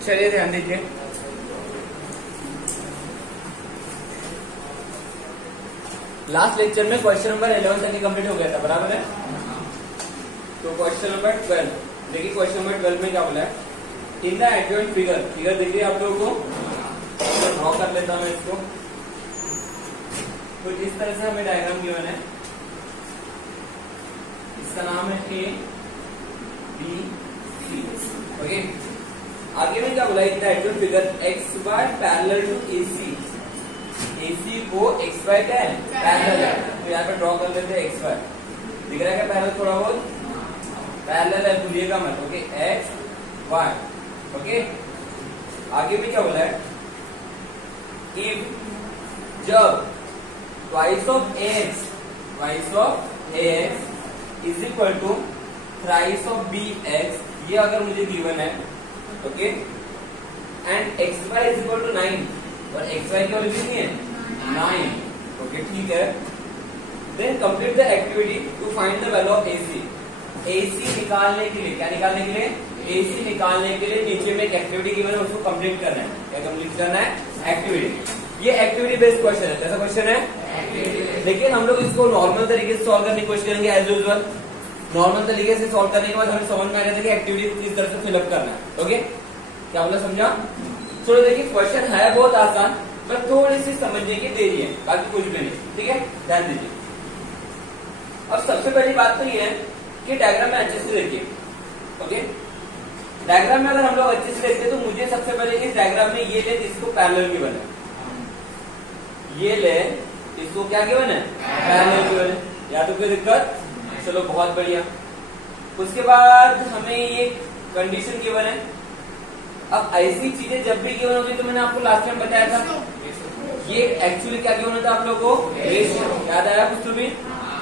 चलिए ध्यान दीजिए, लास्ट लेक्चर में क्वेश्चन नंबर 11 तक कंप्लीट हो गया था, बराबर है। तो क्वेश्चन नंबर 12 देखिए, क्वेश्चन नंबर 12 में क्या बोला है, इन द एडजॉइंट फिगर, फिगर देखिए आप लोगों को, तो ड्रॉ कर लेता हूं मैं इसको। तो इस तरह से हमें डायग्राम गिवन है, इसका नाम है ए बी सी, ओके। आगे में क्या बोला, in the adjoint figure X Y parallel to A C, AC को एक्स वाई क्या है, पैरेलल है। तो यहाँ पे ड्रॉ कर लेते हैं एक्स वाई, दिख रहा है क्या पैरेलल, थोड़ा बहुत पैरेलल है, भूलिएगा मत, ओके। X Y, okay. आगे में क्या बोला है, इफ जब twice of ax is equal to thrice of bx, ये अगर मुझे गिवन है, okay, and X Y is equal to 9, और एक्स वाई की वैल्यू कितनी है 9, ओके, ठीक है। Then complete the activity to find the value of AC। AC निकालने के लिए, क्या निकालने के लिए, AC निकालने के लिए नीचे में एक एक्टिविटी गिवन है, उसको कंप्लीट करना है। क्या कंप्लीट करना है, एक्टिविटी। ये एक्टिविटी बेस्ड क्वेश्चन है, कैसा क्वेश्चन है, लेकिन हम लोग इसको नॉर्मल तरीके से सॉल्व करने की कोशिश करेंगे एज यूजुअल। नॉर्मल तरीके से सॉल्व करने के बाद हमें समझ में आ जाता है कि एक्टिविटी को किस तरह से फिलअप करना है, ओके। क्या बोला, समझा। चलो देखिए, क्वेश्चन है बहुत आसान, पर थोड़ी सी समझने की देरी है, बाकी कुछ भी नहीं, ठीक है, ध्यान दीजिए। अब सबसे पहली बात तो ये है कि डायग्राम में अच्छे से देखिए, ओके। डायग्राम में अगर हम लोग अच्छे से देखते हैं तो मुझे सबसे पहले इस डायग्राम में ये ले इसको पैरेलल गिवन है, ये ले इसको क्या गिवन है, पैरेलल गिवन है, या तो कोई दिक्कत, चलो बहुत बढ़िया। उसके बाद हमें ये कंडीशन गिवन है। अब ऐसी चीजें जब भी गिवन होगी, तो मैंने आपको लास्ट टाइम बताया था, ये एक्चुअली क्या गिवन होता है आप लोगों को, रेशियो, याद आया कुछ तो भी,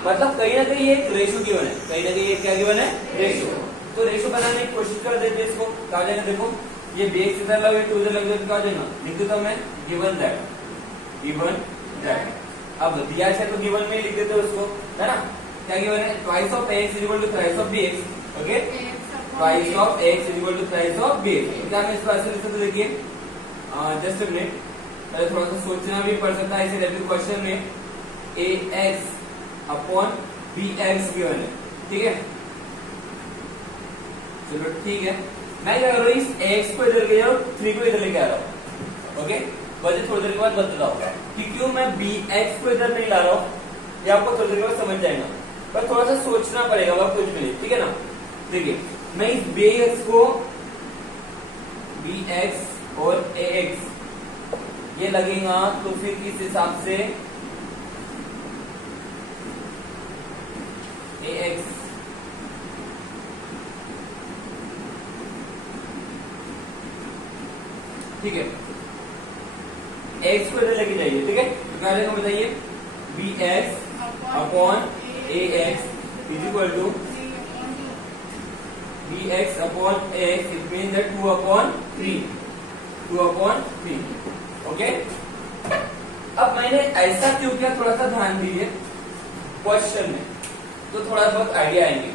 मतलब कहीं ना कहीं ये एक रेशियो गिवन है, कहीं ना कहीं ये क्या गिवन है, रेशियो। तो रेशियो बनाने की कोशिश कर देते हैं इसको, क्या हो जाएगा, देखो ये bx इधर लगे, 2 इधर लगे, तो क्या हो जाएगा, लिख देता हूं मैं गिवन दैट। अब दिया है तो गिवन में लिख देते हो उसको, है ना। क्या गिवन है, twice of ax is equal to thrice of bx, okay, twice of x is equal to thrice of bx। क्या मैं इसको ऐसे लिख सकता, देखिए जस्ट अ मिनट, पहले थोड़ा सा सोचना भी पड़ सकता है इसे रेपिड क्वेश्चन में, ax अपॉन bx गिवन है, ठीक है। चलो ठीक है, मैं क्या कर रहा हूँ, इस x को इधर ले जाऊँ, 3 को इधर लेके आ रहा हूँ, ओके। वजह थोड़ी देर के बाद बताता हूँ कि क्यों मैं bx को इधर नहीं ला रहा हूँ, ये आपको थोड़ी देर के बाद समझ जाएगा, पर थोड़ा सा सोचना पड़ेगा, वह कुछ भी नहीं, ठीक है ना। देखिए मैं इस bx को, bx और ax ये लगेगा, तो फिर किस हिसाब से ax, ठीक है, x को इधर लेके जाइए, ठीक है। तो क्या लेगा बताइए, bx upon ax is equal to bx upon ax, it mean that 2 upon 3, okay. अब मैंने ऐसा क्यों किया, थोड़ा सा ध्यान दीजिए क्वेश्चन में, तो थोड़ा बहुत आइडिया आएंगे।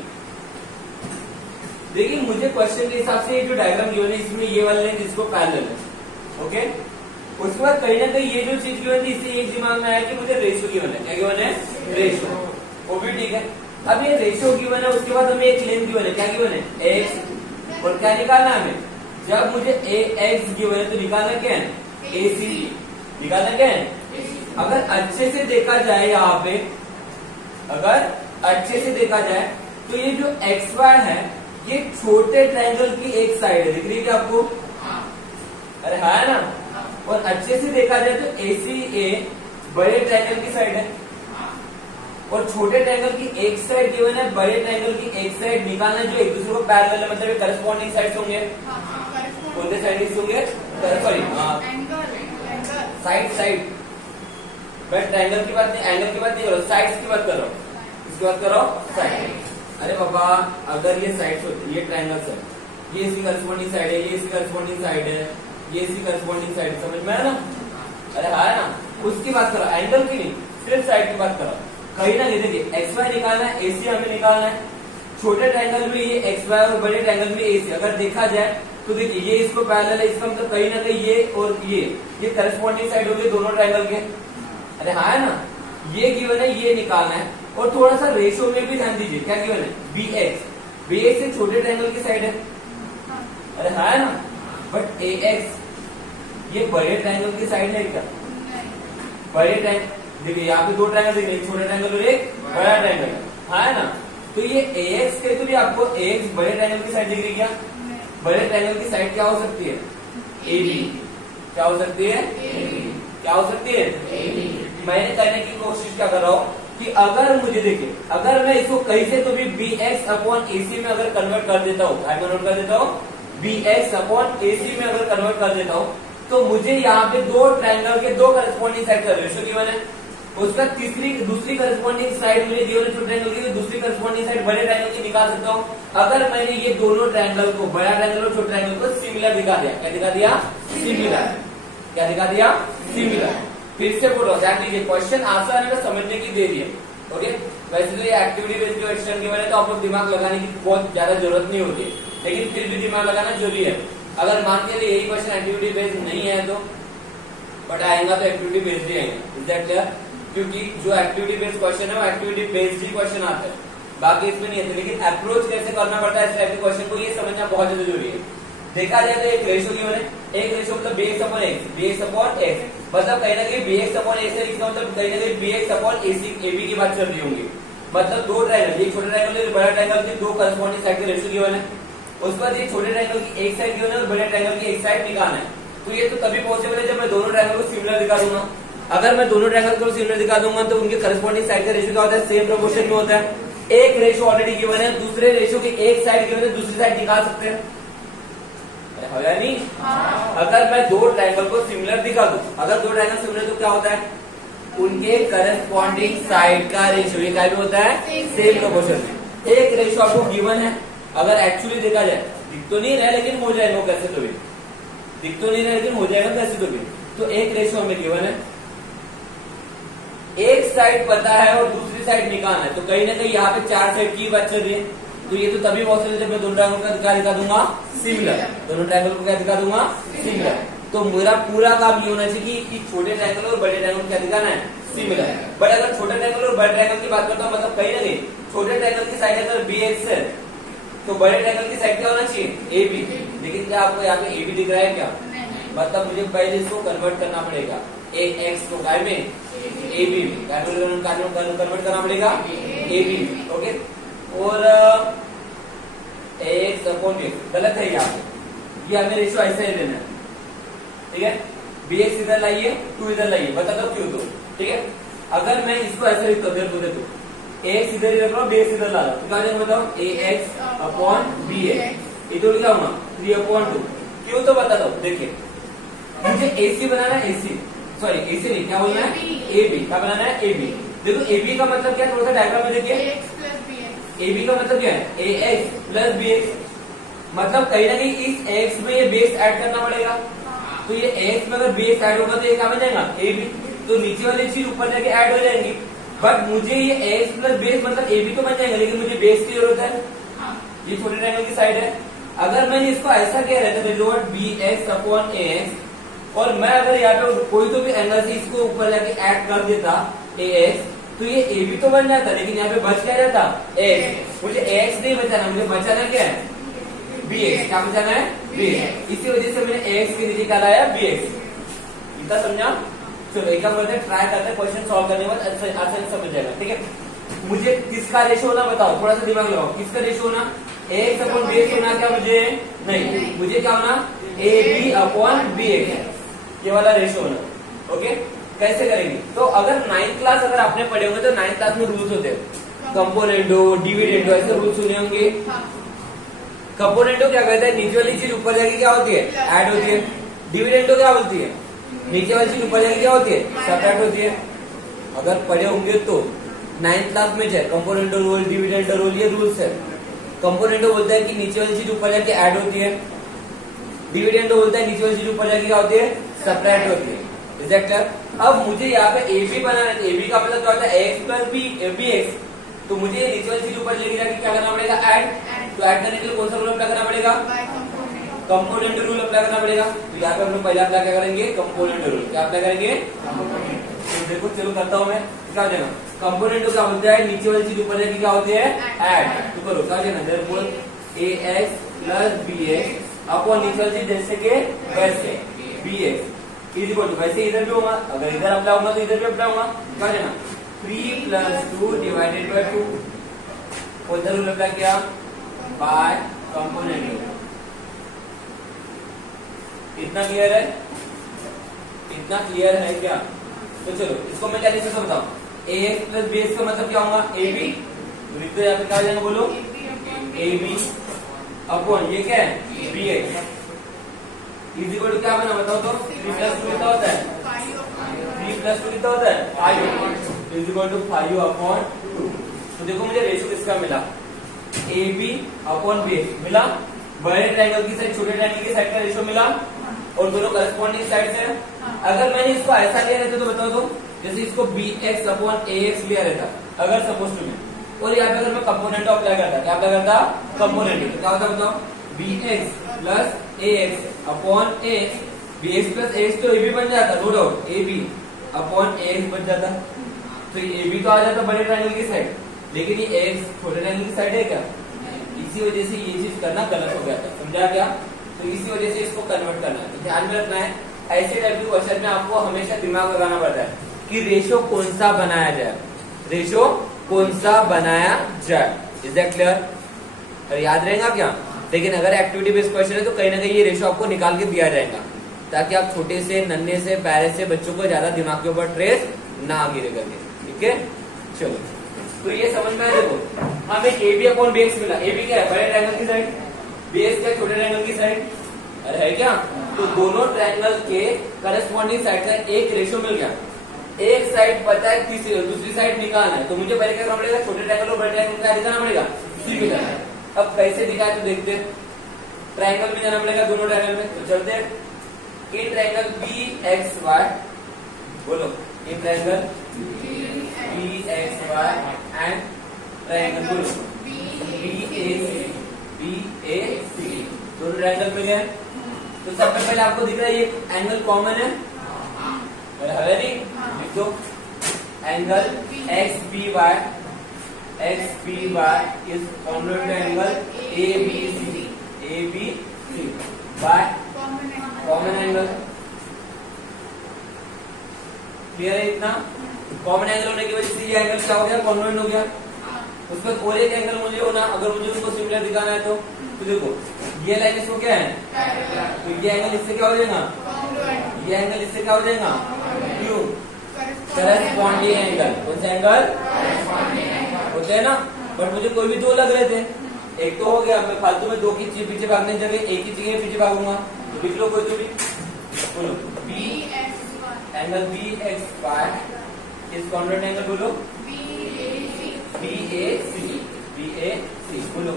देखिए मुझे क्वेश्चन के हिसाब से ये जो डायग्राम गिवन है, इसमें ये वाला लेंथ इसको पैरेलल है, ओके। उसके बाद कहीं ना कहीं ये जो चीज गिवन थी, इससे एक दिमाग में आया कि मुझे रेशियो गिवन है, क्या गिवन है, रेशियो, वो भी ठीक है। अब ये रेशियो गिवन है, उसके बाद हमें एक लेंथ गिवन है, क्या गिवन है, x, और क्या निकालना है हमें, जब मुझे ax गिवन है तो निकालना क्या है, ac, निकालना क्या है। अगर अच्छे से देखा जाए, यहाँ पे अगर अच्छे से देखा जाए तो ये जो xy है, ये छोटे ट्रायंगल की एक साइड है, दिख रही है क्या आपको, अरे है ना। और अच्छे से देखा जाए तो ACA बड़े ट्रायंगल की साइड है, और छोटे ट्रायंगल की एक साइड गिवन है, बड़े ट्रायंगल की एक साइड निकालना जो एक दूसरे को पैरेलल है, मतलब करस्पॉन्डिंग साइड्स होंगे, कौन से साइड होंगे, सॉरी साइड, बट ट्रायंगल की बात नहीं, एंगल की बात नहीं करो, साइड्स की बात करो, इसकी बात करो साइड। अरे बाबा अगर ये साइड्स होती, ये ट्रायंगल्स है, ये इसकी करस्पॉन्डिंग साइड है, ये इसकी करस्पॉन्डिंग साइड है, ये इसकी करस्पॉन्डिंग साइड, समझ में आया ना। अरे है ना, उसकी बात करो, एंगल की नहीं, सिर्फ साइड की बात करो। कहीं ना कहीं देखिए एक्स वाई निकालना है, एसी हमें निकालना है, छोटे ट्रायंगल में ये एक्स वाई और बड़े ट्रायंगल में ए सी अगर देखा जाए तो देखिए ये इसको पैरेलल है, इसका मतलब कहीं ना कहीं ये और ये करस्पॉन्डिंग साइड होगी दोनों ट्रायंगल के। अरे हाँ है ना, ये गिवन है, ये निकालना है। और थोड़ा सा रेशियो में भी ध्यान दीजिए, क्या गिवन है, बी एक्स से छोटे ट्रायंगल की साइड है। अरे हाँ है ना, बट ए एक्स ये बड़े ट्रायंगल की साइड है क्या? बड़े ट्रायंगल देखिए यहाँ पे दो ट्रायंगल दिख रहे हैं, छोटा ट्रायंगल और एक बड़ा ट्रायंगल, हाँ है ना। तो ये ए एक्स के तो भी आपको ए एक्स बड़े ट्रायंगल की साइड दिख रही क्या? बड़े ट्रायंगल की साइड क्या हो सकती है? A B. क्या हो सकती है? क्या हो सकती है? मैंने करने की कोशिश क्या कर रहा हूँ कि अगर मुझे देखिए, अगर मैं इसको कहीं से तो भी बी एक्स अपॉन ए सी में अगर कन्वर्ट कर देता हूँ, कन्वर्ट कर देता हूँ बी एक्स अपॉन ए सी में अगर कन्वर्ट कर देता हूँ, तो मुझे यहाँ पे दो ट्रायंगल के दो करस्पॉन्डिंग साइड का रेशियो गिवन है। उसका दूसरी करस्पॉन्डिंग साइड मुझे गिवन है छोटे ट्रायंगल की, तो दूसरी करस्पॉन्डिंग साइड बड़े ट्रायंगल की निकाल सकता हूँ। अगर मैंने ये दोनों ट्रायंगल को, बड़ा ट्रायंगल और छोटे ट्रायंगल को सिमिलर दिखा दिया, क्या दिखा दिया? सिमिलर। क्या दिखा दिया? सिमिलर। फिर से बोलो, ध्यान दीजिए, क्वेश्चन आसान है, समझने की देरी है। ओके, वैसे तो ये एक्टिविटी बेस्ड क्वेश्चन के बारे में तो आपको दिमाग लगाने की बहुत ज्यादा जरूरत नहीं होती, लेकिन फिर भी दिमाग लगाना जरूरी है। अगर मान के यही क्वेश्चन एक्टिविटी बेस्ड नहीं है तो बट आएगा तो एक्टिविटी बेस्ड ही आएगा। Is that clear? क्योंकि जो एक्टिविटी बेस्ड क्वेश्चन है वो एक्टिविटी बेस्ड ही क्वेश्चन आता है, बाकी इसमें नहीं है। लेकिन अप्रोच कैसे करना पड़ता है इस टाइप के क्वेश्चन को, ये समझना बहुत ज्यादा जरूरी है। देखा जाए तो एक रेशियो गिवन है, एक रेशियो मतलब bx upon x, bx upon x, मतलब कहीं ना कहीं bx अपॉन एक्स है, इसका मतलब कहीं ना कहीं bx अपॉन ab की बात चल रही होंगी। मतलब दो ट्रायंगल, एक छोटे ट्रायंगल और बड़ा ट्रायंगल के दो करस्पॉन्डिंग साइड के रेशियो गिवन है। उसके बाद ये छोटे ट्रायंगल की एक साइड गिवन है और बड़े ट्रायंगल की एक साइड निकालना है। तो ये तो तभी पॉसिबल है जब मैं दोनों ट्रायंगल को सिमिलर दिखा दूंगा। अगर मैं दोनों ट्रायंगल को सिमिलर दिखा दूंगा तो उनके करस्पॉन्डिंग साइड का रेशियो क्या होता है? सेम प्रोपोर्शन में होता है। एक रेशियो ऑलरेडी गिवन है, दूसरे रेशियो की एक साइड गिवन है, दूसरी साइड निकाल सकते हैं, या नहीं? अगर मैं दो ट्रायंगल को सिमिलर दिखा दूं, अगर दो ट्रायंगल सिमिलर तो क्या होता है? उनके करस्पॉन्डिंग साइड का रेशियो ये क्या भी होता है? सेम प्रोपोर्शन में। एक रेशियो आपको गिवन है, अगर एक्चुअली देखा जाए, दिख तो नहीं रहा लेकिन हो जाएगा वो कैसे तो भी, दिख तो नहीं रहा लेकिन हो जाएगा कैसे तो भी। तो एक रेशियो हमें गिवन है, एक साइड पता है और दूसरी साइड निकालना है, तो कहीं ना कहीं यहाँ पे चार साइड की बात चल रही है। तो ये तो तभी पॉसिबल है जब मैं दोनों ट्रायंगल का क्या दिखा दूंगा? सिमिलर। दोनों ट्रायंगल को क्या दिखा दूंगा? सिमिलर। तो मेरा पूरा काम ये होना चाहिए कि छोटे ट्रायंगल और बड़े ट्रायंगल क्या दिखाना है? सिमिलर। बट अगर छोटे ट्रायंगल और बड़े ट्रायंगल की बात करता हूँ, मतलब कहीं ना कहीं छोटे ट्रायंगल की साइड अगर बी एक्स है तो बड़े ट्रायंगल की साइड क्या होना चाहिए? A B. लेकिन क्या आपको यहाँ पे ए बी दिख रहा है क्या? मतलब मुझे पहले इसको कन्वर्ट करना पड़ेगा, ए एक्स को काय में ए बी में कन्वर्ट करना पड़ेगा ए बी में। ओके, और एक्स अपॉन बी गलत है यहाँ पे, ये हमें रेशियो ऐसे ही लेना है, ठीक है? बी एक्स इधर लाइए, 2 इधर लाइए, बता दो क्यों? तो ठीक है, अगर मैं इसको ऐसे लिख दो, ए एक्स इधर रख रहा हूँ, बी एक्स इधर ला रहा हूँ, तो क्या जाएगा बताओ? ए एक्स अपॉन बी एक्स, इधर क्या होगा? 3/2। क्यों? तो बता दो, देखिए मुझे एसी बनाना है, एसी सॉरी एसी नहीं, क्या बोलना है? A B. क्या बनाना है? A B. देखो ए बी का मतलब क्या है, थोड़ा सा डायग्राम में देखिए। ए बी का मतलब क्या है? ए एक्स प्लस बी एक्स, मतलब कहीं ना कहीं इस एक्स में ये बेस ऐड करना पड़ेगा। तो ये एक्स में अगर बेस ऐड होगा तो ये क्या बन जाएगा? A B. तो नीचे वाली चीज ऊपर जाके ऐड हो जाएंगी, बट मुझे ये एक्स प्लस बेस मतलब ए बी तो बन जाएगा, लेकिन मुझे बेस की जरूरत है। ये छोटे ट्रायंगल की साइड है। अगर मैंने इसको ऐसा कह रहा था बी एक्स अपॉन ए एक्स, और मैं अगर यहाँ पे कोई तो भी एंगल से इसको ऊपर जाके ऐड कर देता ए एक्स, तो ये ए बी तो बन जाता, लेकिन यहाँ पे बच क्या जाता? एक्स। मुझे एक्स नहीं बचाना, मुझे बचाना क्या है? B X. क्या बचाना है? B X. इसी वजह से मैंने एक्स के नीचे क्या लाया? B X. इतना समझा? चलो एक काम करते हैं, ट्राई करते हैं, क्वेश्चन सॉल्व करने के बाद आसानी समझ जाएगा, ठीक है? मुझे किसका रेशियो होना बताओ, थोड़ा सा दिमाग लगाओ, किसका रेशियो होना? एक्स अपॉन बी एक्स होना क्या? मुझे नहीं, मुझे क्या होना? A B upon B X, ये वाला रेशियो होना। ओके, कैसे करेंगे? तो अगर 9th क्लास अगर आपने पढ़े होंगे तो 9th क्लास में रूल्स होते हैं, कंपोनेंटो, डिविडेंडो, ऐसे रूल्स सुने होंगे। कंपोनेंटो क्या कहता है? नीचे वाली चीज ऊपर जाके क्या होती है? ऐड होती है। डिविडेंडो क्या बोलती है? नीचे वाली चीज ऊपर जाके क्या होती है? सब्ट्रैक्ट होती है। अगर पढ़े होंगे तो 9th क्लास में है कंपोनेंटो रूल, डिविडेंडो रूल, ये रूल्स है। कंपोनेंटो बोलता है कि नीचे वाली चीज ऊपर जाके ऐड होती है, डिविडेंडो बोलता है नीचे वाली चीज ऊपर जाके क्या होती है? सब्ट्रैक्ट होती है। Is that clear? अब मुझे यहाँ पे ए बी बनाना है, ए बी का मतलब क्या होता है? एक्स प्लस बी एक्स, तो मुझे नीचे वाली चीज ऊपर लेके जाके क्या करना पड़ेगा, ऐड। तो ऐड करने के लिए कौन सा रूल अप्लाई करना पड़ेगा, कंपोनेंट रूल अप्लाई करना पड़ेगा। तो यहाँ पे हम लोग पहले अप्लाई क्या करेंगे, कंपोनेंट रूल। क्या अप्लाई करेंगे, तो देखो चलो करता हूँ मैं। क्या हो जाएगा, कंपोनेंट क्या होता है, नीचे वाली चीज ऊपर जाके क्या होती है, ऐड। तो करो क्या हो जाएगा, therefore ax plus bx upon नीचे वाली चीज जैसे के वैसे bx इज इक्वल टू, वैसे इधर भी होगा, अगर इधर अप्लाई होगा तो इधर भी अप्लाई होगा। क्या हो जाएगा, 3 + 2 डिवाइडेड बाय 2। कौन सा रूल अप्लाई किया, बाय कंपोनेंट रूल। इतना क्लियर है, इतना क्लियर है क्या। तो चलो इसको मैं क्या लिख सकता बताओ, ax प्लस bx का मतलब क्या होगा, ab। तो लिख दो यहाँ पे, क्या हो जाएगा बोलो, ab अपॉन ये क्या है, bx इज इक्वल टू क्या बना बताओ तो, 3 + 2 कितना होता है, 3 + 2 कितना होता है, 5 इज इक्वल टू 5 अपॉन 2। तो देखो मुझे रेशियो किसका मिला, ab अपॉन bx मिला, बड़े ट्रायंगल की साइड छोटे ट्रायंगल की साइड का रेशियो मिला, और दोनों करस्पॉन्डिंग साइड से। अगर मैंने इसको ऐसा लिया रहता तो बताओ तो, जैसे इसको bx अपॉन ax लिया रहता अगर सपोज टू में, और यहाँ पे अगर मैं कंपोनेंट अप्लाई करता, क्या अप्लाई करता, कंपोनेंट, तो क्या होता बताओ, bx plus ax upon ax, bx plus ax तो ab बन जाता, no doubt, ab upon ax बन जाता। तो ये ab तो आ जाता बड़े ट्रायंगल की साइड, लेकिन ये ax छोटे ट्रायंगल की साइड है क्या, इसी वजह से ये चीज करना गलत हो गया था, समझा क्या। तो इसी वजह से इसको कन्वर्ट करना है, तो ध्यान में रखना है। ऐसे टाइप के क्वेश्चन में आपको हमेशा दिमाग लगाना पड़ता है कि रेशो कौन सा बनाया जाए, रेशो कौन सा बनाया जाए। इज दैट क्लियर, और याद रहेगा क्या। लेकिन अगर एक्टिविटी बेस्ड क्वेश्चन है तो कहीं ना कहीं ये रेशो आपको निकाल के दिया जाएगा, ताकि आप छोटे से नन्हे से प्यारे से बच्चों को ज्यादा दिमाग के ऊपर ट्रेस ना गिरे करके, ठीक है। चलो तो ये समझ में आया, देखो हमें ab अपॉन bx मिला, ab क्या है, बड़े ट्रायंगल की साइड, bx क्या है, छोटे ट्रायंगल की साइड, अरे है क्या। तो दोनों ट्रायंगल के करस्पॉन्डिंग साइड का एक रेशियो मिल गया, एक साइड पता है, तीसरी दूसरी साइड निकालना है। तो मुझे पहले क्या करना पड़ेगा, छोटे ट्रायंगल और बड़े ट्रायंगल का दिखाना पड़ेगा, सिमिलर है। अब कैसे दिखाए तो देखते, ट्रायंगल में जाना पड़ेगा, दोनों ट्रायंगल में। तो चलते इन ट्रायंगल bxy, बोलो in triangle bxy and triangle बोलो BAC, दोनों ट्रायंगल में गए। तो सबसे पहले आपको दिख रहा है ये एंगल कॉमन है, है नहीं, लिख दो angle XBY is congruent to angle ABC by common angle. Clear है इतना। कॉमन एंगल होने की वजह से ये एंगल क्या हो गया, कॉन्ग्रुएंट हो गया। उसके बाद और एक एंगल मुझे होना, अगर मुझे उनको सिमिलर दिखाना है तो देखो ये लाइन इसको क्या है, तो ये एंगल इससे क्या हो जाएगा, ये एंगल इससे क्या हो जाएगा, क्यों, करस्पॉन्डिंग एंगल। कौन सा एंगल, होते हैं ना, बट मुझे कोई भी दो लग रहे थे, एक तो हो गया, मैं फालतू में दो की पीछे भागने की जगह एक ही जगह पीछे भागूंगा। तो लिख लो कोई तो भी, बोलो angle BXY is congruent angle, बोलो BAC बोलो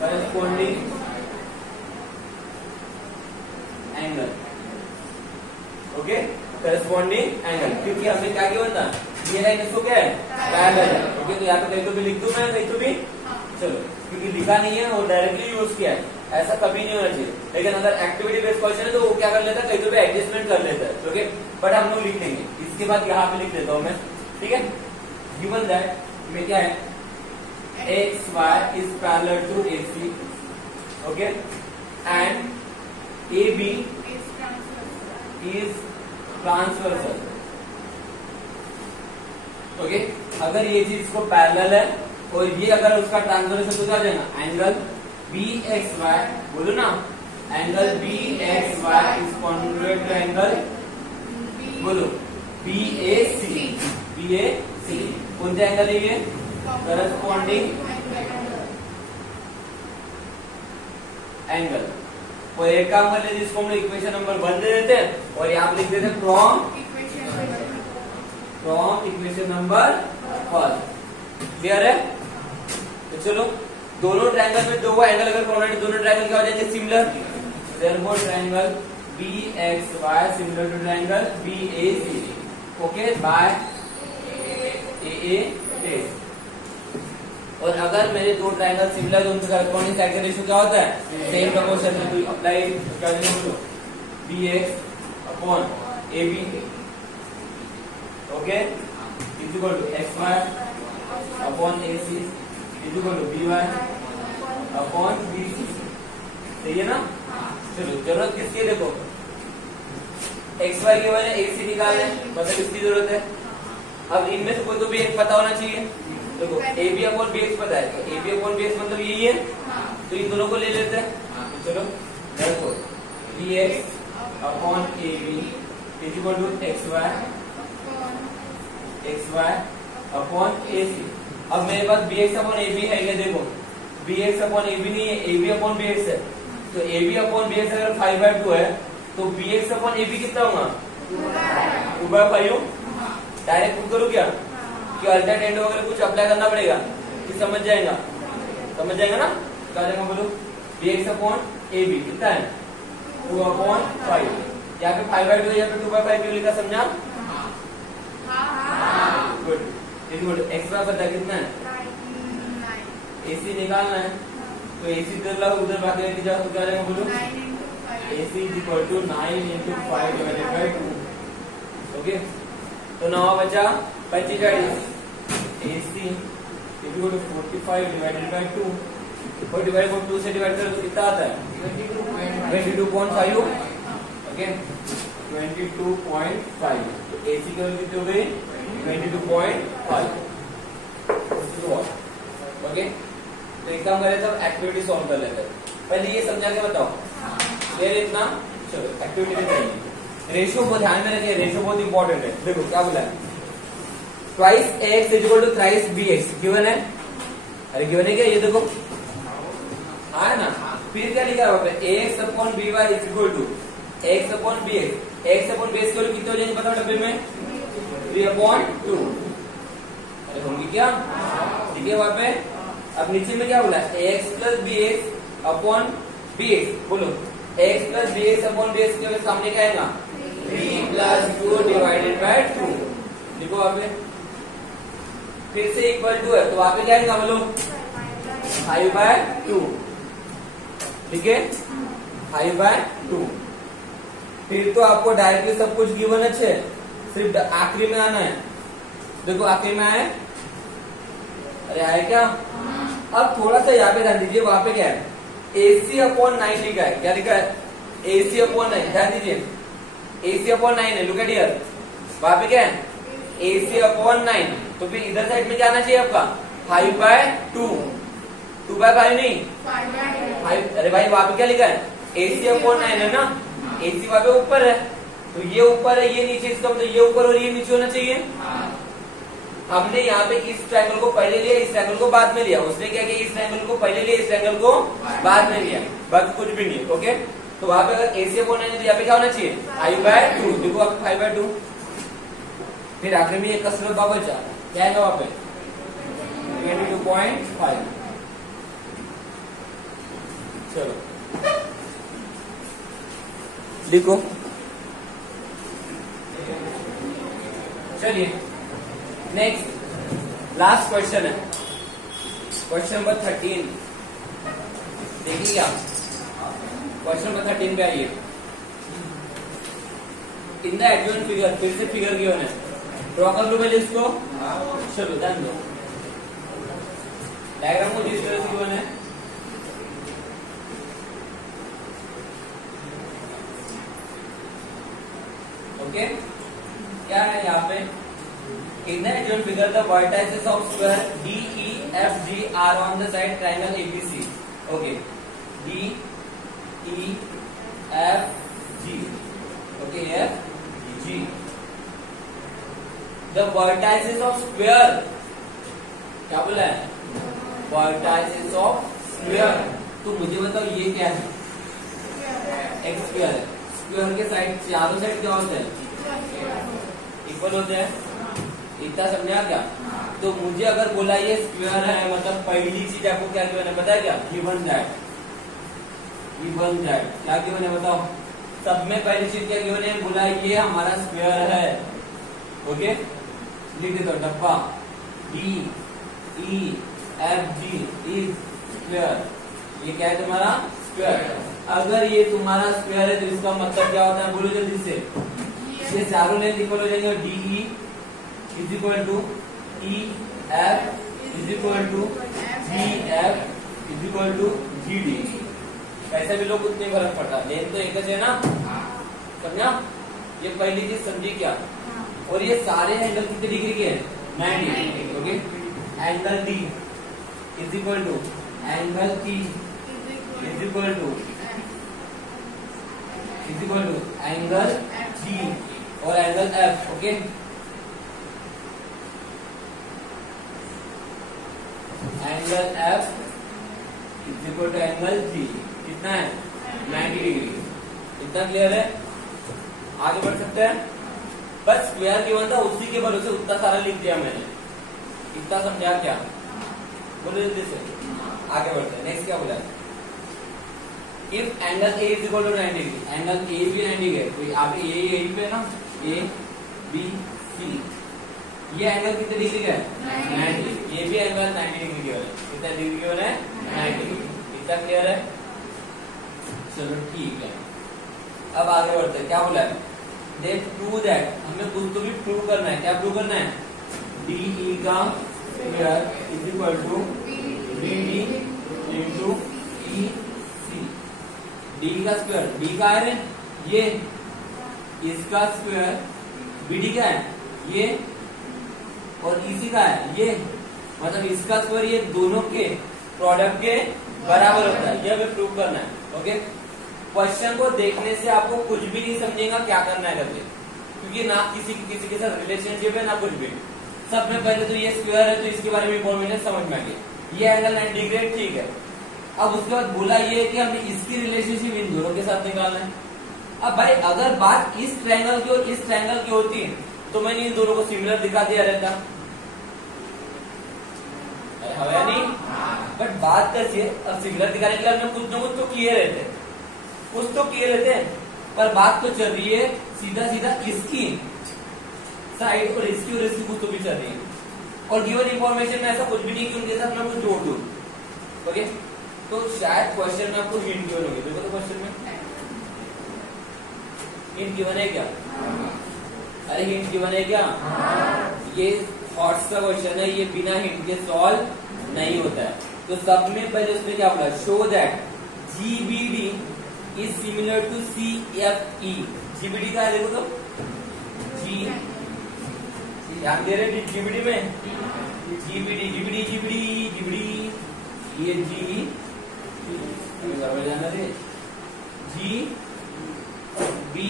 corresponding angle, okay, corresponding angle. क्योंकि हमने क्या किया था, ये लाइन इसको क्या है, पैरेलल है, ओके। तो यहाँ पे कहीं तो भी लिख दूं मैं, कहीं तो भी, चलो क्योंकि लिखा नहीं है और डायरेक्टली यूज किया है, ऐसा कभी नहीं होना चाहिए। लेकिन अगर एक्टिविटी बेस्ड क्वेश्चन है तो वो क्या कर लेता है, कहीं तो भी एडजस्टमेंट कर लेता है, ओके। बट हम लोग लिख देंगे, इसके बाद यहाँ पे लिख देता हूँ मैं, ठीक है। गिवन दैट में क्या है, XY is parallel to AC, okay, and AB is transversal, okay। अगर ये चीज इसको पैरेलल है और ये अगर उसका ट्रांसवर्सल तो क्या जाएगा, एंगल BXY, बोलो ना, angle BXY is congruent to angle, बोलो BAC। कौन सा एंगल है ये, करस्पॉन्डिंग एंगल। और एक काम कर लेते, जिसको हम लोग इक्वेशन नंबर 1 दे देते हैं और यहाँ पे लिख देते हैं फ्रॉम इक्वेशन नंबर 1। क्लियर है। तो चलो दोनों ट्रायंगल में दो एंगल अगर कॉन्ग्रुएंट है, दोनों ट्रायंगल क्या हो जाएंगे, similar. Therefore triangle BXY similar to triangle BAC, okay, by AA test. और अगर मेरे दो ट्रायंगल सिमिलर तो उनके कॉरेस्पॉन्डिंग साइड का रेशियो क्या होता है? सेम प्रोपोर्शन में। तो अप्लाई क्या बोलो bx upon ab okay is equal to xy upon ac is equal to by upon bc। सही है ना? चलो जरूरत किसकी है? देखो xy के वाले ac निकालना है, मतलब इसकी जरूरत है। अब इनमें से कोई तो भी एक पता होना चाहिए। देखो ab अपॉन bx पता है, तो ab अपॉन bx मतलब यही है, तो इन दोनों को ले लेते हैं। तो चलो देखो bx upon ab is equal to xy upon ac। अब मेरे पास bx अपॉन ab है क्या? देखो bx अपॉन ab नहीं है, ab अपॉन bx है। तो ab अपॉन bx अगर 5/2 है तो bx अपॉन ab कितना होगा? 2/5। डायरेक्ट पुट करूँ क्या कि अल्टरनेट एंड वगैरह कुछ अप्लाई करना पड़ेगा कि समझ जाएगा? समझ जाएगा ना? क्या जाएगा बोलो? bx अपॉन ab कितना है? 2/5। यहाँ पे 5/2 यहाँ पे 2/5 क्यों लिखा? समझा? Good is good. एक्स्ट्रा पता कितना है? ac निकालना है, तो ac इधर लाओ, उधर बाकी लेके जाओ, तो क्या जाएगा बोलो? ac is equal to 9 into 5 divided by 2। Okay तो 9 बचा 45। ac is equal to 45 divided by 2। 45 को 2 से डिवाइड करो तो कितना आता है? 22.5। ओके 22.5। तो ac की वैल्यू कितनी हो गई? 22.5। ओके तो एक काम करें, सब एक्टिविटी सॉल्व कर लेते हैं। पहले ये समझा के बताओ फिर इतना। चलो एक्टिविटी में चाहिए रेशियो को ध्यान में रखिए, रेशियो बहुत इंपॉर्टेंट है। देखो क्या बोला है, twice X is equal to thrice B X given है। अरे गिवन है क्या? ये देखो हाँ ना। फिर क्या लिखा है वहां पे? X upon B Y is equal to X upon B X. X upon B X की वैल्यू कितनी हो जाएगी बताओ डब्बे में? 3/2। अरे होंगी क्या? ठीक है वहां पे। अब नीचे में क्या बोला? X plus B X upon B X. बोलो X plus B X upon B X के सामने क्या आएगा? 3+2 डिवाइडेड बाय 2। लिखो वहां पे। फिर से इक्वल टू है तो वहां पे क्या आएगा बोलो? 5/2। ठीक है 5/2। फिर तो आपको डायरेक्टली सब कुछ गिवन है, सिर्फ आखिरी में आना है। देखो आखिरी में आए, अरे आए क्या? अब थोड़ा सा यहाँ पे ध्यान दीजिए, वहां पे क्या है? AC अपॉन 9 लिखा है। क्या लिखा है? AC upon 9। ध्यान दीजिए AC अपॉन 9 है। लुक एट हियर, वहां पे क्या है? AC upon 9। तो फिर इधर साइड में क्या आना चाहिए आपका? 5/2। 2/5 नहीं 5। अरे भाई वहां पे क्या लिखा है? AC अपॉन 9 है ना। AC वहां पे ऊपर है, तो ये ऊपर है ये नीचे, इसका मतलब ये ऊपर और ये नीचे होना चाहिए। हमने यहाँ पे इस ट्रायंगल को पहले लिया, इस ट्रायंगल को बाद में लिया। उसने क्या किया? इस ट्रायंगल को पहले लिया, इस ट्रायंगल को बाद में लिया, बाकी कुछ भी नहीं। ओके तो वहां पे अगर AC अपॉन 9 है तो यहाँ पे क्या होना चाहिए? 5/2। देखो आप 5/2। फिर आखिर में ये कसरत बाबा क्या है वहां पे? 22.5। चलो लिखो। चलिए नेक्स्ट लास्ट क्वेश्चन है, क्वेश्चन नंबर 13। देखिए क्या क्वेश्चन नंबर 13 पे आइए। इन द एडजॉइंट फिगर, फिर से फिगर गिवन है, ड्रॉ कर लो पहले इसको। चलो ध्यान दो, डायग्राम को जिस तरह से गिवन है ओके क्या है यहाँ पे? In the adjoint figure, the vertices of square D, E, F, G are on the side triangle ABC. Okay, D, E, F, G. Okay, F, G. The vertices of square. क्या बोला है? Vertices of square. तो मुझे बताओ ये क्या है? X square है। स्क्वायर के साइड चारों साइड क्या होते हैं? इक्वल होते हैं। इतना समझा क्या? तो मुझे अगर बोला ये स्क्वायर है, मतलब पहली चीज आपको क्या गिवन है पता है क्या? Given that. गिवन दैट क्या गिवन है बताओ? सब में पहली चीज क्या गिवन है? बोला ये हमारा स्क्वायर है। ओके लिख देता हूं डब्बा D, E, F G is square. ये क्या है तुम्हारा स्क्वायर। अगर ये तुम्हारा स्क्वायर है तो इसका मतलब क्या होता है, बोलो जल्दी से। ये चारों लेंथ इक्वल हो जाएंगे। DE is equal to E F is equal to G F is equal to G D. ऐसे भी लोग उतने फर्क पड़ता, लेंथ तो एक है ना, समझा। ये पहली चीज समझी क्या। और ये सारे एंगल कितने डिग्री के हैं, 90 डिग्री। Okay, angle D is equal to angle E is equal to angle G और angle F. Okay, angle F is equal to angle G कितना है, 90 डिग्री। इतना क्लियर है, आगे बढ़ सकते हैं। बस स्क्वायर गिवन था, उसी के भरोसे उतना सारा लिख दिया मैंने। इतना समझा क्या, बोलो जल्दी से, आगे बढ़ते हैं। नेक्स्ट क्या बोला है, if angle A is equal to 90 degree, angle A भी 90 है तो आप यही पे ना, ए बी सी, ये एंगल कितने डिग्री का है, 90। ये भी एंगल 90 डिग्री की है। कितना डिग्री की है, 90 डिग्री। इतना क्लियर है, चलो ठीक है। अब आगे बढ़ते हैं, क्या बोला है, देट प्रूव दैट, हमें कुछ तो भी प्रूव करना है। क्या प्रूव करना है, डीई का square is equal to BD into E C. D का स्क्वायर, डी का है ये, इसका स्क्वायर, बीडी का है ये, और इसी का है ये, मतलब इसका स्क्वायर ये दोनों के प्रोडक्ट के बराबर होता है। ये हमें प्रूव करना है। ओके, क्वेश्चन को देखने से आपको कुछ भी नहीं समझेगा क्या करना है करके, क्योंकि ना किसी के साथ रिलेशनशिप है ना कुछ भी। सब में पहले तो ये स्क्वायर है तो इसके बारे में इंफॉर्मेशन समझ में आ गई। ये एंगल 90 डिग्री, ठीक है। अब उसके बाद बोला ये कि हमें इसकी रिलेशनशिप इन दोनों के साथ निकालना है। अब भाई अगर बात इस ट्रायंगल की और इस ट्रायंगल की होती तो मैंने इन दोनों को सिमिलर दिखा दिया रहता, है नहीं। बट बात कैसी है, अब सिमिलर दिखाने के लिए हमने कुछ ना कुछ तो किए रहते, कुछ तो किए रहते हैं। पर बात तो चल रही है सीधा सीधा इसकी साइड और इसकी कुछ तो भी चल रही है। और गिवन इंफॉर्मेशन में ऐसा कुछ भी नहीं कि उनके साथ मैं कुछ जोड़ दूं। ओके, तो शायद क्वेश्चन में आपको हिंट गिवन होगी। देखो तो क्वेश्चन में हिंट गिवन है क्या, अरे हिंट गिवन है क्या। ये थॉट्स का क्वेश्चन है, ये बिना हिंट के सॉल्व नहीं होता है। तो सब में पहले उसमें क्या बोला, show that GBD is similar to CFE. GBD का है, देखो तो जी, ध्यान दे रहे जीबीडी में, जीबीडी जीबीडी जीबीडी जीबीडी, ये जी जाना दे, जी बी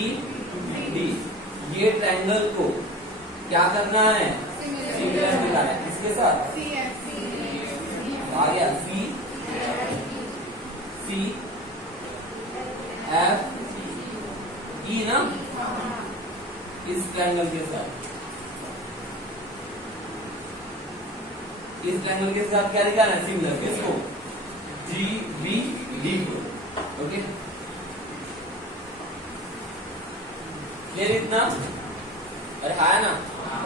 डी, ये ट्रायंगल को क्या करना है, सिमिलर दिखाना है। इसके साथ आ गया सी सी एफ ई ना, इस ट्रायंगल के साथ, इस ट्रायंगल के साथ क्या दिखाना है, सिमिलर। किसको, जी बी डी को। ओके, क्लियर इतना, अरे है ना।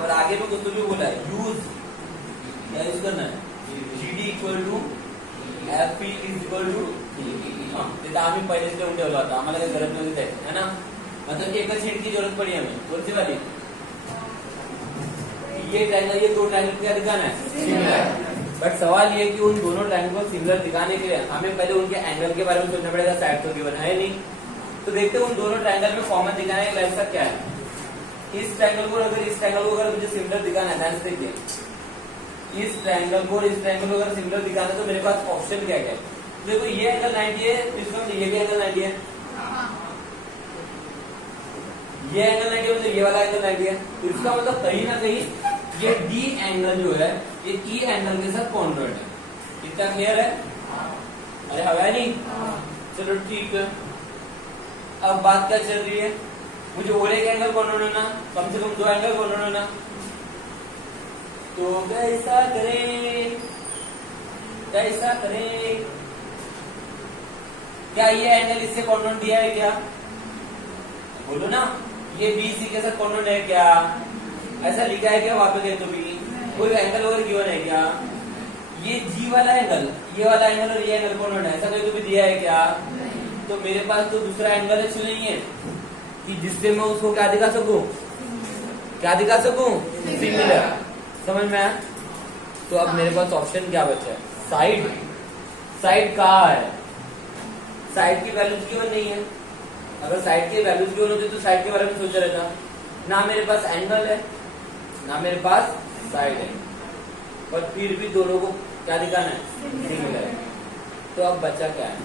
और आगे में कुछ तो भी बोला है, यूज क्या यूज करना है, GD equal to F P is equal to D. आम्ही पहिलेच लिहून ठेवला होता, आम्हाला काही गरज नव्हती त्याची, है ना। मतलब एकच हिंट की जरूरत पड़ी हमें, कौन सी वाली, ये ट्रायंगल, ये दो ट्रायंगल क्या दिखाना है, सिमिलर। बट सवाल ये कि उन दोनों ट्रायंगल को सिमिलर दिखाने के लिए हमें पहले उनके एंगल के बारे में सोचना पड़ेगा। साइड तो गिवन है नहीं, तो देखते हैं उन दोनों ट्रायंगल में कॉमन दिखाने का रास्ता क्या है। इस ट्रायंगल को अगर इस ट्रायंगल को अगर मुझे सिमिलर दिखाना है, ध्यान से देखिए, इस ट्रायंगल को और इस ट्रायंगल को अगर सिमिलर दिखाना है तो मेरे पास ऑप्शन क्या क्या है। देखो ये एंगल 90 है, इसका मतलब ये भी एंगल 90 है, ये एंगल 90 है, मतलब ये वाला एंगल 90 है। तो इसका मतलब कहीं ना कहीं ये डी एंगल जो है ये ई एंगल के साथ कॉन्वर्ट है। इतना क्लियर है, अरे हवा नहीं। चलो ठीक है, अब बात क्या चल रही है, मुझे और एक एंगल कॉन्वर्ट होना, कम से कम दो एंगल कॉन्वर्ट होना। तो कैसा करें, कैसा करें, क्या ये एंगल इससे कॉन्वर्ट दिया है क्या, बोलो ना। ये बीसी के साथ कॉन्वर्ट है क्या, ऐसा लिखा है क्या वहां पे, तो भी कोई एंगल वगैरह गिवन है क्या। ये जी वाला एंगल, ये वाला एंगल और ये एंगल कॉर्नर है, ऐसा कोई तो भी दिया है क्या? तो मेरे पास तो दूसरा एंगल है नहीं है कि जिससे मैं उसको क्या दिखा सकूं, क्या दिखा सकूं, सिमिलर। समझ में आया? तो अब मेरे पास ऑप्शन क्या बचा है? साइड। साइड कहाँ है? साइड की वैल्यूज क्यों नहीं है? अगर साइड की वैल्यूज क्यों होती तो साइड के बारे में सोचा रहता। ना मेरे पास एंगल है, ना मेरे पास साइड है, पर फिर भी दोनों को क्या दिखाना है, सिमिलर है। तो अब बचा क्या है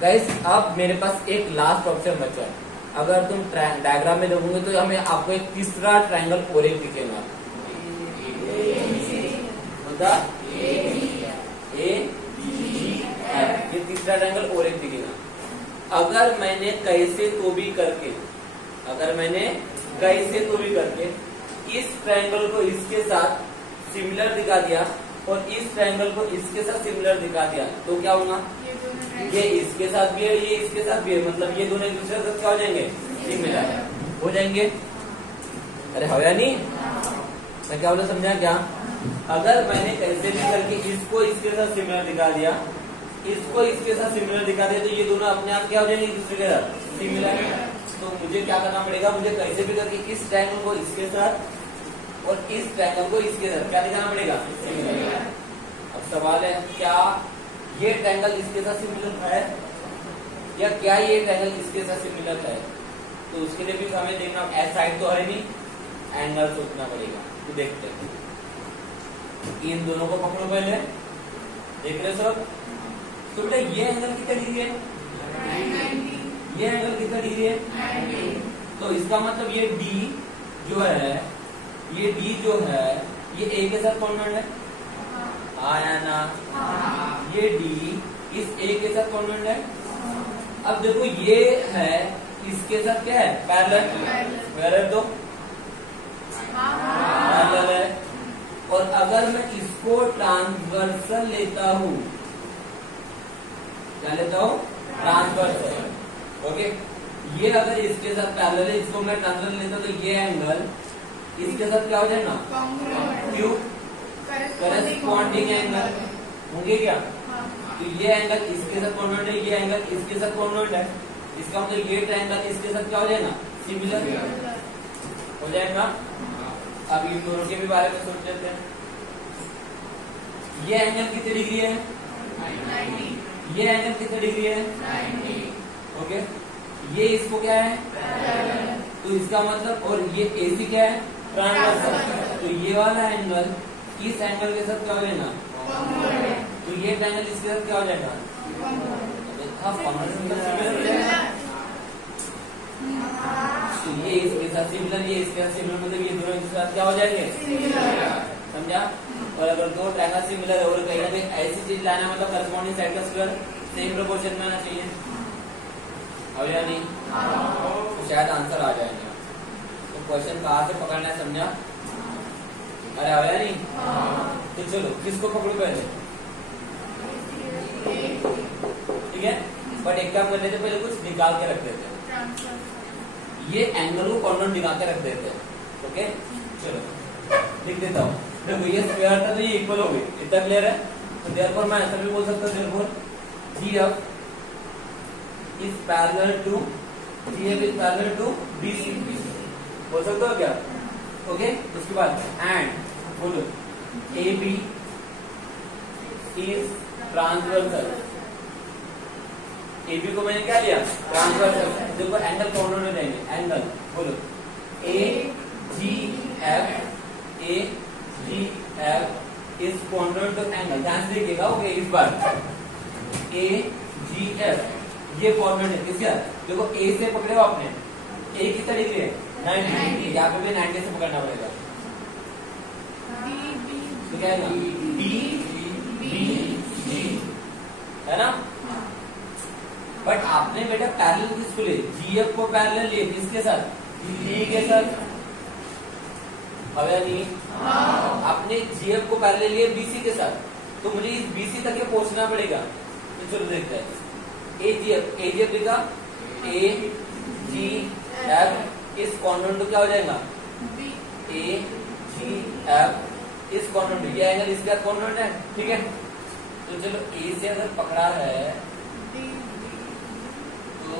गाइस? अब मेरे पास एक लास्ट ऑप्शन बचा है। अगर तुम डायग्राम में देखोगे तो हमें आपको एक तीसरा ट्रायंगल और एक दिखेगा। ये तीसरा ट्रायंगल और एक दिखेगा। अगर मैंने कैसे तो भी करके, अगर मैंने कैसे तो भी करके इस ट्रायंगल को इसके साथ सिमिलर दिखा दिया और इस ट्रायंगल को इसके साथ सिमिलर दिखा दिया तो क्या होगा? ये इसके साथ भी है, ये इसके साथ भी है, मतलब ये दोनों एक दूसरे के साथ क्या हो जाएंगे, सिमिलर हो जाएंगे। अरे हो या नहीं? मैं क्या बोला, समझा क्या? अगर मैंने कैसे भी करके इसको इसके साथ सिमिलर दिखा दिया, इसको इसके साथ सिमिलर दिखा दिया, तो ये दोनों अपने आप क्या हो जाएंगे, एक दूसरे के साथ सिमिलर। तो मुझे क्या करना पड़ेगा? मुझे कैसे भी करके इस ट्रायंगल को इसके साथ और इस ट्रायंगल को इसके साथ क्या दिखाना पड़ेगा, सिमिलर। अब सवाल है, क्या ये ट्रायंगल इसके साथ सिमिलर है या क्या ये ट्रायंगल इसके साथ सिमिलर है? तो उसके लिए भी हमें देखना, एस साइड तो है नहीं, एंगल सोचना पड़ेगा। तो देखते हैं, इन दोनों को पकड़ो पहले, देख रहे सब? तो बेटा ये एंगल कितना डिग्री है? 90। ये एंगल कितना डिग्री है? 90। तो इसका मतलब ये डी जो है, ये डी जो है ये ए के साथ कॉन्वेंट है, आया ना? ये डी इस ए के साथ कॉन्वेंट है। अब देखो ये है, इसके साथ क्या है, पैरेलल। पैरेलल तो पैरेलल है। और अगर मैं इसको ट्रांसवर्सल लेता हूं, क्या लेता हूं, ट्रांसवर्सल। ओके, ये अगर इसके साथ पैरेलल है, इसको मैं ट्रांसवर्सल लेता हूं तो ये एंगल इसके साथ क्या हो जाएगा, क्यों, करस्पॉन्डिंग एंगल होंगे क्या? तो ये एंगल इसके साथ कॉन्वेंट है, ये एंगल इसके साथ कॉन्वेंट है, इसका मतलब ये ट्रायंगल इसके साथ क्या हो जाएगा, सिमिलर हो जाएगा। अब इन दोनों के भी बारे में सोच लेते हैं। ये एंगल कितनी डिग्री है, 90। ये एंगल कितनी डिग्री है, 90। ओके, ये इसको क्या है, तो इसका मतलब, और ये AC क्या है, ट्रांसवर्सल। तो ये वाला एंगल इस एंगल के साथ क्या हो जाएगा, तो ये ट्रायंगल इसके साथ क्या हो जाएगा, तो ये इसके साथ सिमिलर, ये इसके साथ सिमिलर, मतलब ये दोनों एक साथ क्या हो जाएंगे, समझा? और अगर दो ट्रायंगल सिमिलर है और कहीं ना कहीं ऐसी चीज लाना, मतलब करस्पॉन्डिंग साइड का स्क्वायर सेम प्रोपोर्शन में आना चाहिए, अब या नहीं? तो शायद आंसर आ जाएगा। तो क्वेश्चन कहाँ से पकड़ना है, समझा? अरे आया नहीं? तो चलो किसको पकड़ो पहले, ठीक है? बट एक काम करने से पहले कुछ निकाल के रख देते हैं, ये एंगल को कॉर्नर निकाल के रख देते हैं। ओके, चलो लिख देता हूँ। देखो ये स्क्वायर था तो ये इक्वल हो गई, इतना क्लियर है? तो देयरफॉर मैं ऐसा भी बोल सकता हूँ, therefore GF is parallel to, GF is parallel to BC, बोल सकते हो क्या? ओके, उसके बाद एंड बोलो AB इज ट्रांसवर्सल। AB को मैंने क्या लिया, ट्रांसवर्सल। देखो एंगल कौन हो जाएंगे, एंगल बोलो AGF is convent to angle, ध्यान से देखिएगा। ओके, इस बार AGF ये कॉन्वेंट है किसका, देखो A से पकड़े हो आपने, A कितना डिग्री है, 90। यहाँ पे भी 90 से पकड़ना पड़ेगा, तो क्या है BG, है ना? बट आपने बेटा पैरेलल किसको लिए, GF को पैरेलल लिए किसके साथ, D के साथ, अब या नहीं? आपने GF को पैरेलल लिए BC के साथ, तो मुझे इस BC तक ये पहुंचना पड़ेगा। तो चलो देखते हैं, AGF लिखा, AGF इस कॉन्वेंट को क्या हो जाएगा, AGF इस कॉन्वेंट, ये एंगल इसके साथ कॉन्वेंट है, ठीक है? तो चलो ए से अगर पकड़ा है तो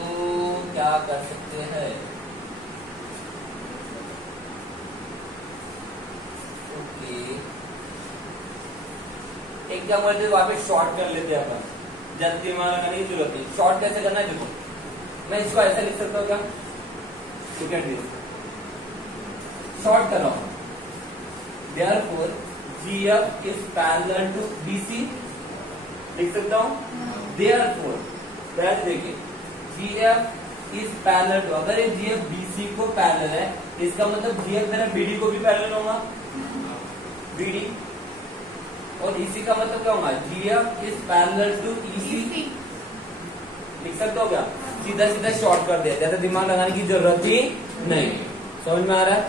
क्या कर सकते हैं? ओके, एक क्या बोलते वहां पे शॉर्ट कर लेते हैं अपन, जल्दी दिमाग लगाने की जरूरत नहीं। शॉर्ट कैसे करना है देखो, मैं इसको ऐसा लिख सकता हूँ क्या? सेकंड दिस शॉर्ट कर रहा हूं, therefore GF is parallel to BC, लिख सकता हूं। therefore देखिए GF is parallel to, अगर ये GF BC को पैरेलल है, इसका मतलब GF मेरा BD को भी पैरेलल होगा, BD, और EC का मतलब क्या होगा? GF is parallel to EC, लिख सकते हो क्या? सीधा सीधा शॉर्ट कर दिया, ज्यादा दिमाग लगाने की जरूरत ही नहीं। समझ में आ रहा है?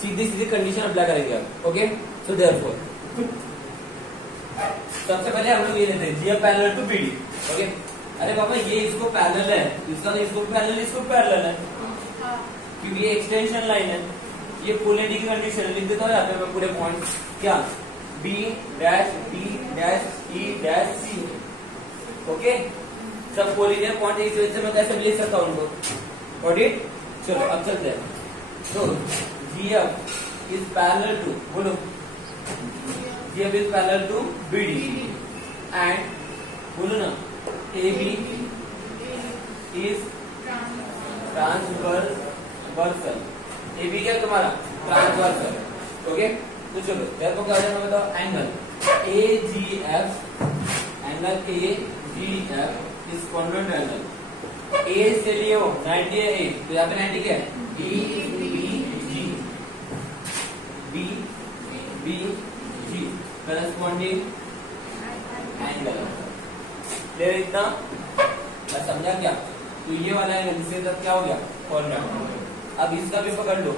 सीधी सीधी कंडीशन अप्लाई करेंगे आप। ओके, सो देयरफॉर सबसे पहले हम लोग ये लेते हैं GF parallel to BD। Okay, अरे पापा ये इसको पैरेलल है, इसका तो इसको पैरेलल, इसको पैरेलल है, क्योंकि ये एक्सटेंशन लाइन है। ये पोलैरिटी की कंडीशन लिख देता हूँ यहाँ पे मैं पूरे पॉइंट, क्या? B dash D dash E dash C। Okay, सब पोलैरिटी पॉइंट इस वजह से मैं कैसे लिख सकता हूँ उनको। और चलो अब चलते हैं। तो GF is parallel to, बोलो, GF is parallel to BD and बोलो ना AB is transversal। AB क्या तुम्हारा? ट्रांसवर्सल। ओके, तो चलो देखो क्या हो जाएगा बताओ। Angle AGF, angle AGF is convent angle. A से लिए हो 90 है, A तो यहाँ पे 90 क्या है? BG corresponding angle. क्लियर इतना? मैं समझा क्या? तो ये वाला एंगल इससे तब क्या हो गया? कॉन्वेंट। अब इसका भी पकड़ लो,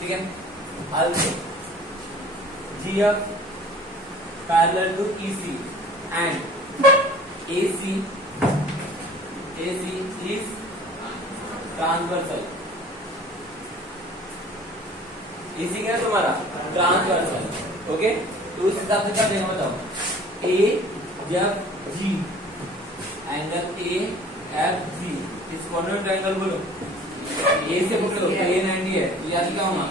ठीक है? Also GF parallel to EC and AC is transversal। AC क्या है तुम्हारा? ट्रांसवर्सल। ओके, तो उस हिसाब से क्या देगा बताओ। AFG, एंगल AFG इस कॉन्वेंट एंगल बोलो। A से पकड़ो तो A 90 है, तो यहाँ क्या होगा?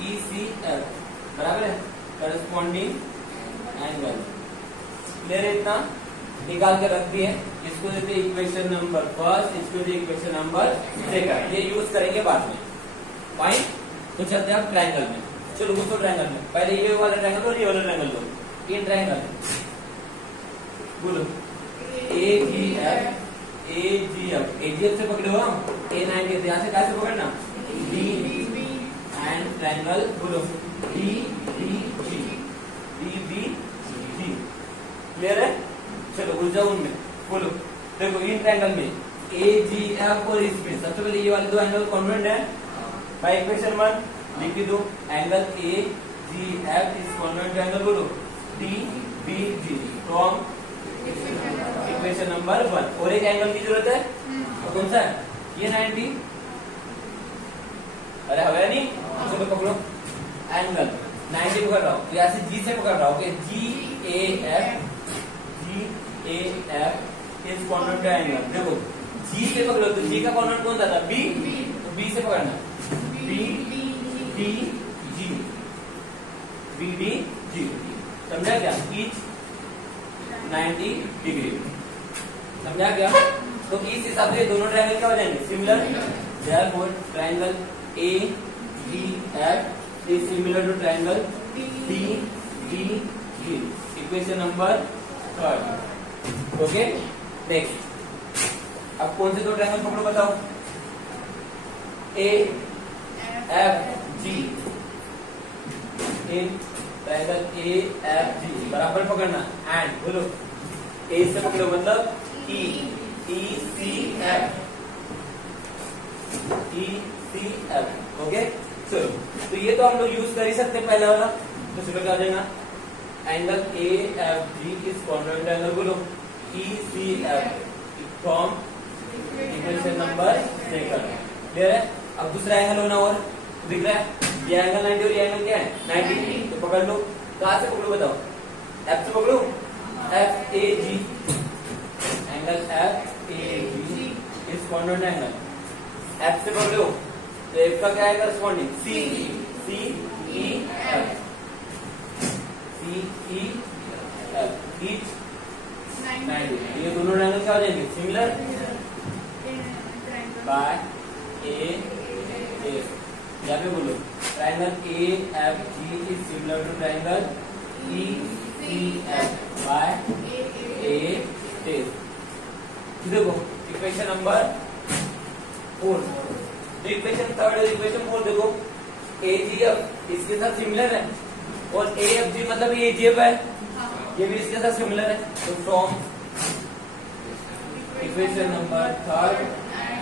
ECF बराबर है करस्पॉन्डिंग एंगल। क्लियर है इतना? निकाल के रख दिए। इसको देते इक्वेशन नंबर फर्स्ट, इसको देते इक्वेशन नंबर सेकंड। ये यूज करेंगे बाद में। फाइन, तो चलते हैं आप ट्रायंगल में। चलो घुसो ट्रायंगल में। पहले ये वाला ट्रायंगल और ये वाला ट्रायंगल लो। तीन ट्रायंगल बोलो। AGF से पकड़े हो हम, A90 यहाँ से कैसे पकड़ना? D एंड ट्रायंगल बोलो DBG। क्लियर है? चलो घुस जाओ उनमें, बोलो। देखो इन ट्रायंगल में AGF और इसमें सबसे पहले ये वाले दो एंगल कॉन्वेंट है। बाय इक्वेशन 1 लिख दो, angle AGF is convent angle बोलो DBG फ्रॉम इक्वेशन नंबर 1। और एक एंगल की जरूरत है, तो कौन सा है? ये 90। अरे हवा नहीं, चलो पकड़ो एंगल 90 पकड़ रहा हूँ, यहाँ से G से पकड़ रहा हूँ। GAF is convent angle. देखो G से पकड़ो तो G का कॉन्वेंट कौन सा था? B, तो B से पकड़ना BDG। समझा क्या? Each 90 degree. समझा क्या? तो इस हिसाब से दोनों ट्रायंगल क्या हो जाएंगे? Similar. Therefore triangle AGF is similar to triangle DBG। Equation number 3। Okay, next अब कौन से दो ट्रायंगल पकड़ो बताओ? AFG, इन ट्रायंगल AFG बराबर पकड़ना एंड बोलो A से पकड़ो मतलब ECF। ओके, चलो तो ये तो हम लोग यूज कर ही सकते हैं पहला वाला। तो चलो क्या देना? Angle AFG is convent angle बोलो ECF from equation number 2। Clear है? अब दूसरा एंगल होना और दिख रहा है, ये एंगल 90 और ये एंगल क्या है? 90। तो पकड़ लो कहां से पकड़ू बताओ? एफ से पकड़ू? F A G, angle F A G is corner angle. F से पकड़ो तो एफ का क्या है corresponding? C C E F, C E F each 90। ये दोनों एंगल क्या हो जाएंगे? Similar by A F. यहाँ पे बोलो triangle A F G is similar to triangle E C F by A F. देखो इक्वेशन नंबर 4। इक्वेशन 3 और इक्वेशन 4 देखो, ए जी एफ इसके साथ सिमिलर है और ए एफ जी मतलब ये जी एफ है, ये भी इसके साथ सिमिलर है। तो फ्रॉम इक्वेशन नंबर 3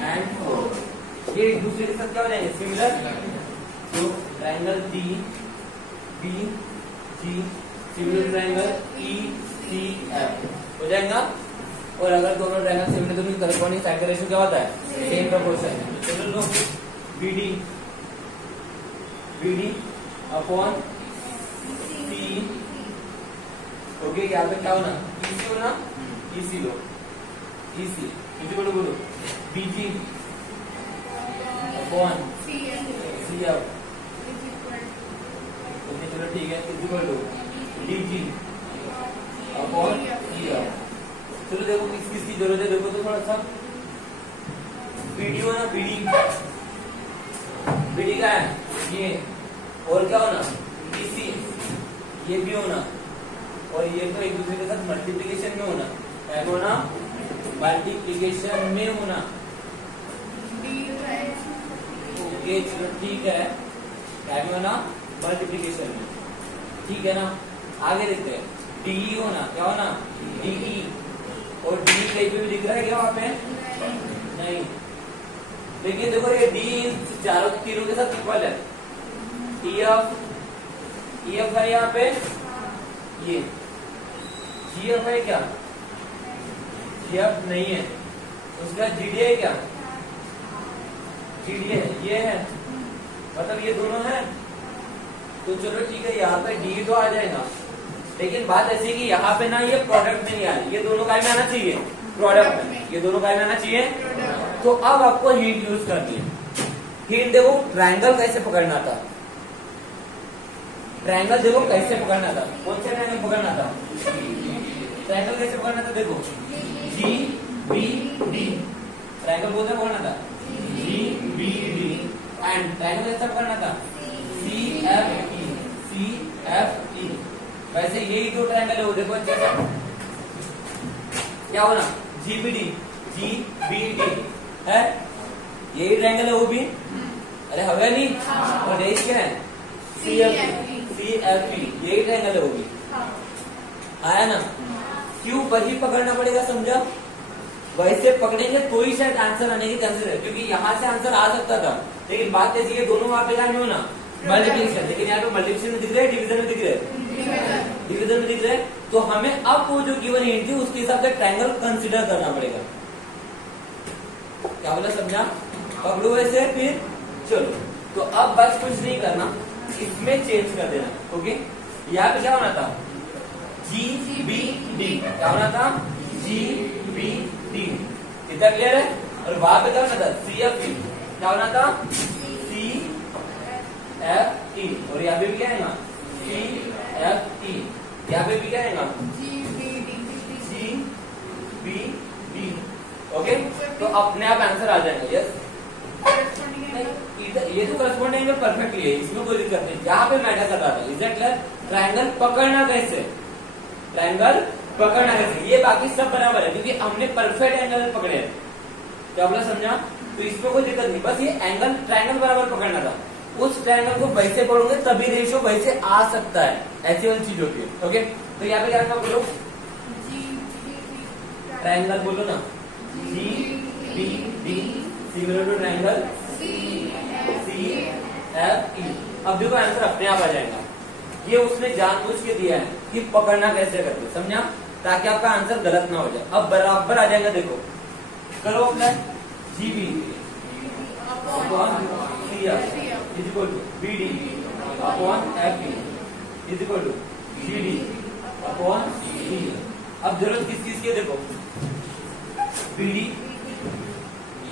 एंड 4 ये एक दूसरे के साथ क्या हो जाएंगे? सिमिलर। तो triangle D B G similar triangle E C F हो जाएगा। और अगर दोनों ट्रायंगल सिमिलर तो उनकी करस्पॉन्डिंग साइड का रेशियो क्या होता है? Same proportion. चलो लो बीडी बीडी अपॉन सी। ओके यहाँ पे क्या होना? ईसी होना, ईसी लो, ईसी इसी को बोलो बीजी अपॉन सी एफ। चलो ठीक है, इसी को लो डीजी अपॉन सी एफ। चलो देखो किस किस की जरूरत है, देखो तो थोड़ा सा। बीडी होना, बीडी बीडी का है ये, और क्या होना? ईसी ये भी होना, और ये तो एक दूसरे के साथ मल्टीप्लिकेशन में होना। क्या होना? मल्टीप्लिकेशन में होना। ओके चलो ठीक है, क्या भी होना? मल्टीप्लिकेशन में, ठीक है ना। आगे देखते हैं, डीई होना, क्या होना? डीई। और डी कहीं पे भी दिख रहा है क्या वहां पे? नहीं। देखिए देखो ये डी चारों तीनों के साथ इक्वल है। ई एफ है यहाँ पे, ये जी एफ है क्या? जी एफ नहीं है, उसका जीडी है क्या? जीडी है, ये है, मतलब ये दोनों है। तो चलो ठीक है, यहाँ पे डी तो आ जाएगा, लेकिन बात ऐसी कि यहाँ पे ना ये प्रोडक्ट में नहीं आ रही, ये दोनों काय में आना चाहिए? प्रोडक्ट में। ये दोनों काय में आना चाहिए? तो अब आपको हिंट यूज करनी है। हिंट देखो, ट्रायंगल कैसे पकड़ना था? ट्रायंगल देखो कैसे पकड़ना था? कौन सा ट्रायंगल पकड़ना था? ट्रायंगल कैसे पकड़ना था? देखो जी बी डी, ट्रायंगल कौन सा पकड़ना था? G B D. And triangle कैसे पकड़ना था? C F E, C F E. वैसे यही दो ट्रायंगल है वो देखो अच्छे से, क्या होना? जीबीडी, जी बी डी है, यही ट्रायंगल है वो भी। अरे हवे नहीं, और यही क्या है? सी एफ ई, यही ट्रायंगल है वो भी। आया ना? क्यों वही पकड़ना पड़ेगा, समझा? वैसे पकड़ेंगे तो ही शायद आंसर आने की चांसेस है, क्योंकि यहाँ से आंसर आ सकता था, लेकिन बात ऐसी है दोनों वहां पे क्या नहीं होना? मल्टीप्लिकेशन। लेकिन यहाँ पे मल्टीप्लिकेशन में दिख रहा है, डिवीजन में दिख रहा है, डिवीजन में दिख रहा है। तो हमें अब वो जो गिवन हिंट थी उसके हिसाब से ट्रायंगल कंसीडर करना पड़ेगा। क्या बोला, समझा? पकड़ो ऐसे, फिर चलो। तो अब बस कुछ नहीं करना, इसमें चेंज कर देना। ओके, यहाँ पे क्या होना था? जी बी डी, क्या होना था? जी बी डी, इतना क्लियर है? और वहां पे क्या होना था? सी एफ ई, क्या होना था? C F E. और यहाँ पे भी क्या आएगा? C F E. यहाँ पे भी क्या आएगा? जी बी डी। ओके, तो अपने आप आंसर आ जाएगा। यस, ये तो करस्पॉन्डिंग एंगल परफेक्टली है, इसमें कोई दिक्कत नहीं। यहाँ पे मैटर कर रहा था, इज दैट क्लियर? ट्रायंगल पकड़ना कैसे? ट्रायंगल पकड़ना कैसे? ये बाकी सब बराबर है, क्योंकि हमने परफेक्ट एंगल पकड़े हैं। क्या बोला, समझा? तो इसमें कोई दिक्कत नहीं, बस ये एंगल ट्रायंगल बराबर पकड़ना था। उस ट्रायंगल को वैसे पढ़ोगे तभी रेशियो वैसे आ सकता है, ऐसी वाली चीज होती है। ओके, तो यहाँ पे क्या बोलो? ट्रायंगल बोलो ना, G B D similar to triangle C F E. अब देखो आंसर अपने आप आ जाएगा। ये उसने जानबूझ के दिया है कि पकड़ना कैसे करते, समझा? ताकि आपका आंसर गलत ना हो जाए। अब बराबर आ जाएगा, देखो करो अपना G B upon C F is equal to B D upon F E is equal to C D upon E. अब जरूरत किस चीज की है देखो, बी डी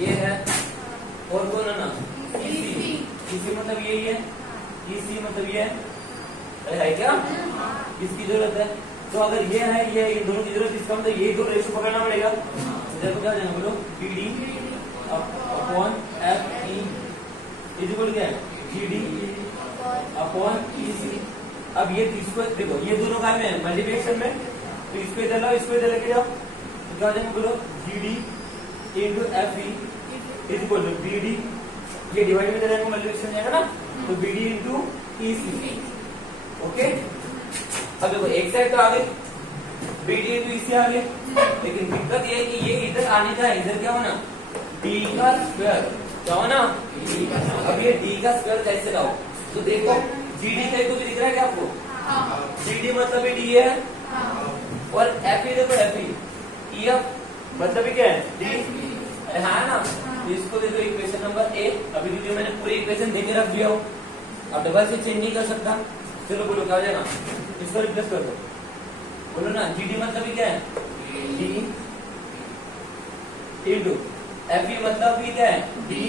ये है और कौन है ना ईसी। ईसी मतलब यही है, ईसी मतलब ये है क्या, इसकी जरूरत है। तो अगर ये है ये दोनों की जरूरत, इसका मतलब ये दो रेशो पकड़ना पड़ेगा। तो देखो क्या जाना बोलो, B D upon F E is equal क्या है, जी डी अपॉन ई सी। अब ये इसको देखो, ये दोनों का में मल्टीप्लिकेशन में, तो इसको इधर लाओ, इसको इधर लेके जाओ, तो क्या जाना बोलो, G D into F E is equal to B D, ये डिवाइड में जाएगा मल्टीप्लिकेशन जाएगा ना, तो B D into E C. Okay, अब देखो एक साइड तो आ गई, B D into E C आ गई, लेकिन दिक्कत ये है कि ये इधर आने का, इधर क्या होना, डी का स्क्वायर, क्या होना, अब ये डी का स्क्वायर कैसे लाओ, तो देखो जी डी का कुछ दिख रहा है क्या आपको, जी डी मतलब भी डी है, और एफ ई देखो एफ ई एफ मतलब क्या है, डी है ना। इसको देखो इक्वेशन नंबर ए, अभी वीडियो मैंने पूरी इक्वेशन देके रख दिया हो, अब डबल से चेंज नहीं कर सकता। चलो बोलो क्या हो जाएगा, इसको रिप्लेस कर दो, बोलो ना जी डी मतलब क्या है, डी इंटू एफ ई मतलब भी क्या है, डी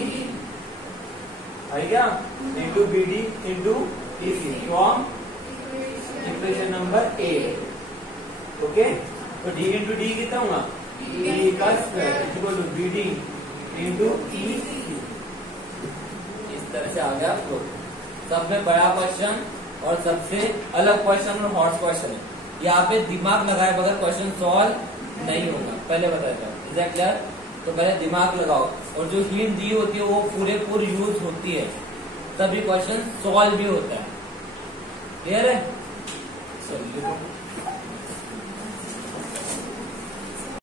है क्या, into B D into E C from equation number A. Okay, तो डी इंटू डी कितना हुआ, डी का square equal to B D into E C. इस तरह से आ गया आपको सबसे बड़ा क्वेश्चन और सबसे अलग क्वेश्चन और हॉट क्वेश्चन है। यहाँ पे दिमाग लगाए बगैर क्वेश्चन सॉल्व नहीं होगा, पहले बताया था। Is that clear? तो पहले दिमाग लगाओ, और जो हिंट दी होती है वो पूरे यूज होती है, तभी क्वेश्चन सॉल्व भी होता है। क्लियर है? चलिए